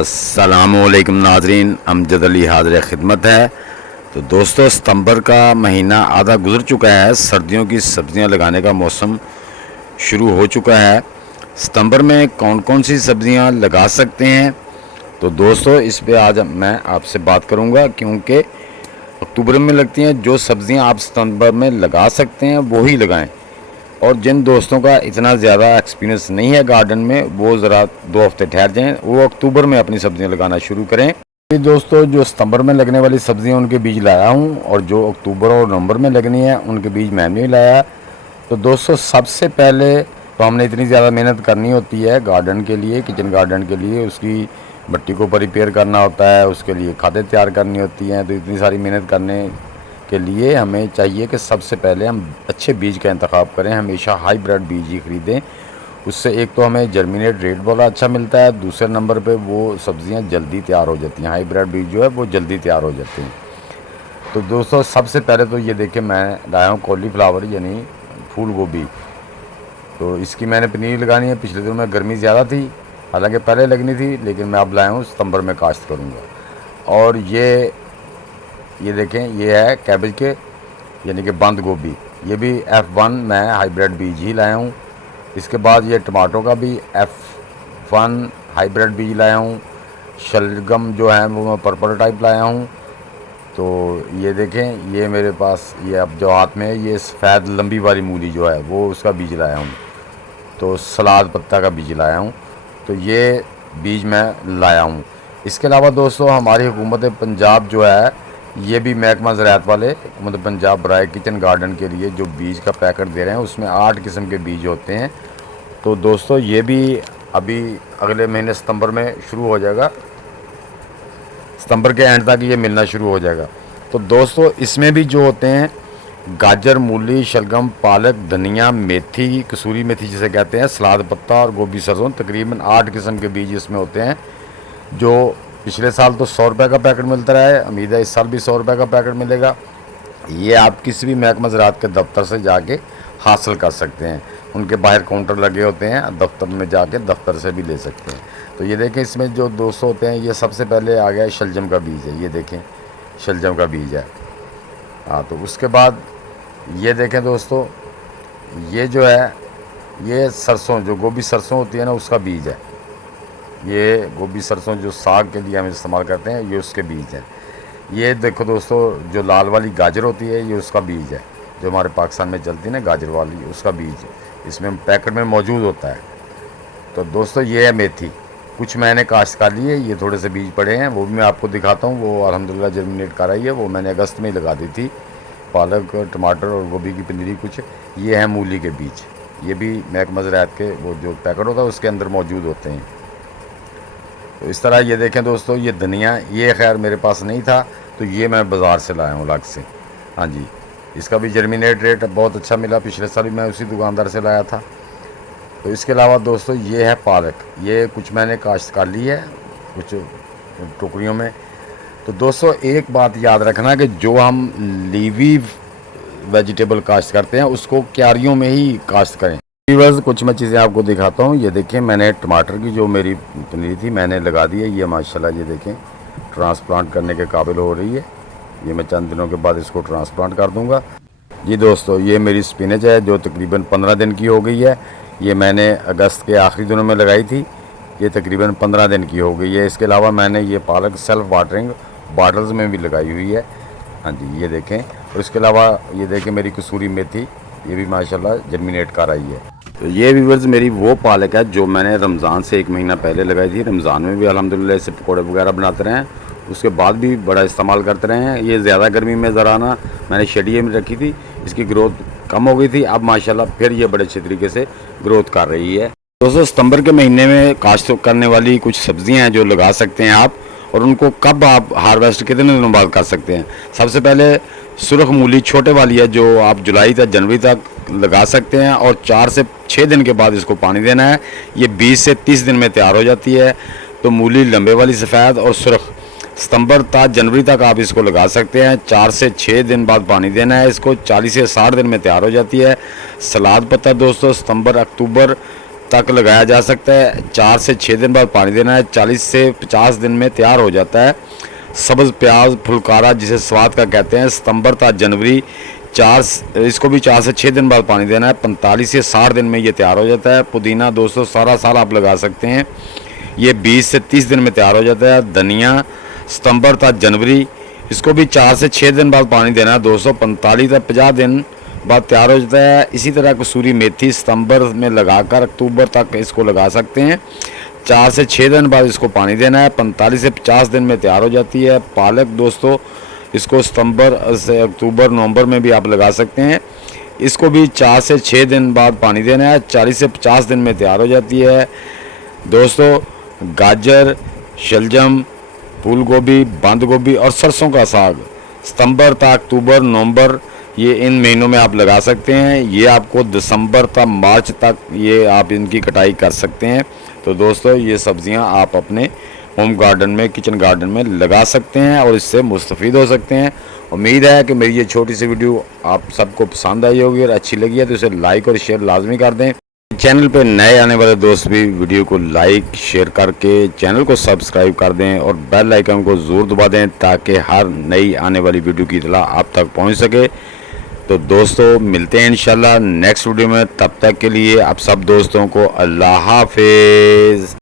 अस्सलामुअलैकुम नाजरीन, अमजद अली हाज़िर खिदमत है। तो दोस्तों, सितंबर का महीना आधा गुजर चुका है। सर्दियों की सब्ज़ियां लगाने का मौसम शुरू हो चुका है। सितंबर में कौन कौन सी सब्ज़ियां लगा सकते हैं, तो दोस्तों इस पे आज मैं आपसे बात करूंगा, क्योंकि अक्टूबर में लगती हैं। जो सब्ज़ियां आप सितंबर में लगा सकते हैं वो ही लगाएं, और जिन दोस्तों का इतना ज़्यादा एक्सपीरियंस नहीं है गार्डन में, वो ज़रा 2 हफ्ते ठहर जाएं, वो अक्टूबर में अपनी सब्ज़ियां लगाना शुरू करें। ये दोस्तों, जो सितंबर में लगने वाली सब्ज़ियां उनके बीज लाया हूं, और जो अक्टूबर और नवंबर में लगनी है उनके बीज मैंने नहीं लाया। तो दोस्तों, सबसे पहले तो हमने इतनी ज़्यादा मेहनत करनी होती है गार्डन के लिए, किचन गार्डन के लिए। उसकी मिट्टी को प्रिपेयर करना होता है, उसके लिए खादें तैयार करनी होती हैं। तो इतनी सारी मेहनत करने के लिए हमें चाहिए कि सबसे पहले हम अच्छे बीज का इंतखाब करें। हमेशा हाईब्रिड बीज ही ख़रीदें। उससे एक तो हमें जर्मिनेट रेट बड़ा अच्छा मिलता है, दूसरे नंबर पे वो सब्ज़ियां जल्दी तैयार हो जाती हैं। हाईब्रिड बीज जो है वो जल्दी तैयार हो जाते हैं। तो दोस्तों, सबसे पहले तो ये देखिए, मैं लाया हूँ कॉलीफ्लावर यानी फूल गोभी। तो इसकी मैंने पनीर लगानी है। पिछले दिनों में गर्मी ज़्यादा थी, हालांकि पहले लगनी थी, लेकिन मैं अब लाया हूँ, सितंबर में काश्त करूँगा। और ये देखें, ये है कैबेज के यानी कि बंद गोभी। ये भी F1 मैं हाइब्रिड बीज ही लाया हूँ। इसके बाद ये टमाटो का भी F1 हाइब्रिड बीज लाया हूँ। शलगम जो है वो मैं पर्पल टाइप लाया हूँ। तो ये देखें, ये मेरे पास, ये अब जो हाथ में है, ये सफ़ेद लंबी वाली मूली जो है वो उसका बीज लाया हूँ। तो सलाद पत्ता का बीज लाया हूँ। तो ये बीज मैं लाया हूँ। इसके अलावा दोस्तों, हमारी हुकूमत पंजाब जो है, ये भी महकमा ज़राअत वाले हुकूमत पंजाब बराए किचन गार्डन के लिए जो बीज का पैकेट दे रहे हैं, उसमें 8 किस्म के बीज होते हैं। तो दोस्तों, ये भी अभी अगले महीने सितंबर में शुरू हो जाएगा। सितंबर के एंड तक ये मिलना शुरू हो जाएगा। तो दोस्तों, इसमें भी जो होते हैं गाजर, मूली, शलगम, पालक, धनिया, मेथी, कसूरी मेथी जिसे कहते हैं, सलाद पत्ता और गोभी सरसों, तकरीबन 8 किस्म के बीज इसमें होते हैं। जो पिछले साल तो 100 रुपये का पैकेट मिलता रहा है, उम्मीद है इस साल भी 100 रुपये का पैकेट मिलेगा। ये आप किसी भी महकमा ज़राअत के दफ्तर से जाके हासिल कर सकते हैं। उनके बाहर काउंटर लगे होते हैं, दफ्तर में जाके दफ्तर से भी ले सकते हैं। तो ये देखें, इसमें जो 200 होते हैं, ये सबसे पहले आ गया शलजम का बीज है। ये देखें, शलजम का बीज है। हाँ, तो उसके बाद ये देखें दोस्तों, ये जो है, ये सरसों, जो गोभी सरसों होती है ना, उसका बीज है। ये गोभी सरसों जो साग के लिए हम इस्तेमाल करते हैं, ये उसके बीज हैं। ये देखो दोस्तों, जो लाल वाली गाजर होती है, ये उसका बीज है। जो हमारे पाकिस्तान में चलती है ना गाजर वाली, उसका बीज इसमें पैकेट में मौजूद होता है। तो दोस्तों, ये है मेथी। कुछ मैंने काश्त कर ली है, ये थोड़े से बीज पड़े हैं, वो भी मैं आपको दिखाता हूँ। वो अल्हम्दुलिल्लाह जर्मिनेट कर रही है, वो मैंने अगस्त में ही लगा दी थी। पालक, टमाटर और गोभी की पनीरी कुछ। ये है मूली के बीज, ये भी महकमा ज़राअत के वो जो पैकेट होता है उसके अंदर मौजूद होते हैं। तो इस तरह ये देखें दोस्तों, ये धनिया, ये खैर मेरे पास नहीं था, तो ये मैं बाज़ार से लाया हूँ अलग से। हाँ जी, इसका भी जर्मिनेट रेट बहुत अच्छा मिला। पिछले साल भी मैं उसी दुकानदार से लाया था। तो इसके अलावा दोस्तों, ये है पालक। ये कुछ मैंने काश्त कर ली है, कुछ टोकरियों में। तो दोस्तों, एक बात याद रखना कि जो हम लीवी वेजिटेबल काश्त करते हैं, उसको क्यारियों में ही काश्त करें। बस कुछ मैं चीज़ें आपको दिखाता हूँ। ये देखें, मैंने टमाटर की जो मेरी पनीरी थी मैंने लगा दी है। ये माशाल्लाह, ये देखें, ट्रांसप्लांट करने के काबिल हो रही है। ये मैं चंद दिनों के बाद इसको ट्रांसप्लांट कर दूँगा। जी दोस्तों, ये मेरी स्पिनच है जो तकरीबन 15 दिन की हो गई है। ये मैंने अगस्त के आखिरी दिनों में लगाई थी, ये तकरीबन 15 दिन की हो गई है। इसके अलावा मैंने ये पालक सेल्फ वाटरिंग बॉटल्स में भी लगाई हुई है। हाँ जी, ये देखें। और इसके अलावा ये देखें, मेरी कसूरी मेथी, ये भी माशाल्लाह जर्मिनेट कर रही है। तो ये व्यूअर्स, मेरी वो पालक है जो मैंने रमज़ान से 1 महीना पहले लगाई थी। रमज़ान में भी अल्हम्दुलिल्लाह इससे पकौड़े वगैरह बनाते रहे हैं, उसके बाद भी बड़ा इस्तेमाल करते रहे हैं। ये ज़्यादा गर्मी में ज़रा ना मैंने शेडिये में रखी थी, इसकी ग्रोथ कम हो गई थी। अब माशाल्लाह फिर ये बड़े अच्छे तरीके से ग्रोथ कर रही है। दोस्तों, सितंबर के महीने में काश्त करने वाली कुछ सब्ज़ियाँ हैं जो लगा सकते हैं आप, और उनको कब आप हार्वेस्ट कितने दिनों बाद कर सकते हैं। सबसे पहले सुरख मूली छोटे वाली है, जो आप जुलाई तक जनवरी तक लगा सकते हैं, और 4 से 6 दिन के बाद इसको पानी देना है। ये 20 से 30 दिन में तैयार हो जाती है। तो मूली लंबे वाली सफ़ेद और सुरख सितंबर तक जनवरी तक आप इसको लगा सकते हैं। 4 से 6 दिन बाद पानी देना है इसको। 40 से 60 दिन में तैयार हो जाती है। सलाद पत्ता दोस्तों, सितंबर, अक्टूबर तक लगाया जा सकता है। 4 से 6 दिन बाद पानी देना है। 40 से 50 दिन में तैयार हो जाता है। सब्ज़ प्याज फुलकारा जिसे स्वाद का कहते हैं, सितंबर था जनवरी, इसको भी 4 से 6 दिन बाद पानी देना है। 45 से 60 दिन में ये तैयार हो जाता है। पुदीना दोस्तों सारा साल आप लगा सकते हैं, ये 20 से 30 दिन में तैयार हो जाता है। धनिया सितंबर था जनवरी, इसको भी 4 से 6 दिन बाद पानी देना है दोस्तों। 45 से 50 दिन बाद तैयार हो जाता है। इसी तरह कसूरी मेथी सितंबर में लगाकर अक्टूबर तक इसको लगा सकते हैं। 4 से 6 दिन बाद इसको पानी देना है। 45 से 50 दिन में तैयार हो जाती है। पालक दोस्तों इसको सितंबर से अक्टूबर नवंबर में भी आप लगा सकते हैं। इसको भी 4 से 6 दिन बाद पानी देना है। 40 से 50 दिन में तैयार हो जाती है दोस्तों। गाजर, शलजम, फूल गोभी, बंद गोभी और सरसों का साग सितंबर तक अक्टूबर नवंबर, ये इन महीनों में आप लगा सकते हैं। ये आपको दिसंबर तक मार्च तक ये आप इनकी कटाई कर सकते हैं। तो दोस्तों ये सब्जियां आप अपने होम गार्डन में, किचन गार्डन में लगा सकते हैं और इससे मुस्तफ़ीद हो सकते हैं। उम्मीद है कि मेरी ये छोटी सी वीडियो आप सबको पसंद आई होगी और अच्छी लगी है तो इसे लाइक और शेयर लाजमी कर दें। चैनल पे नए आने वाले दोस्त भी वीडियो को लाइक शेयर करके चैनल को सब्सक्राइब कर दें और बेल आइकन को ज़रूर दबा दें ताकि हर नई आने वाली वीडियो की इत्तला आप तक पहुंच सके। तो दोस्तों मिलते हैं इंशाल्लाह नेक्स्ट वीडियो में, तब तक के लिए आप सब दोस्तों को अल्लाह हाफिज़।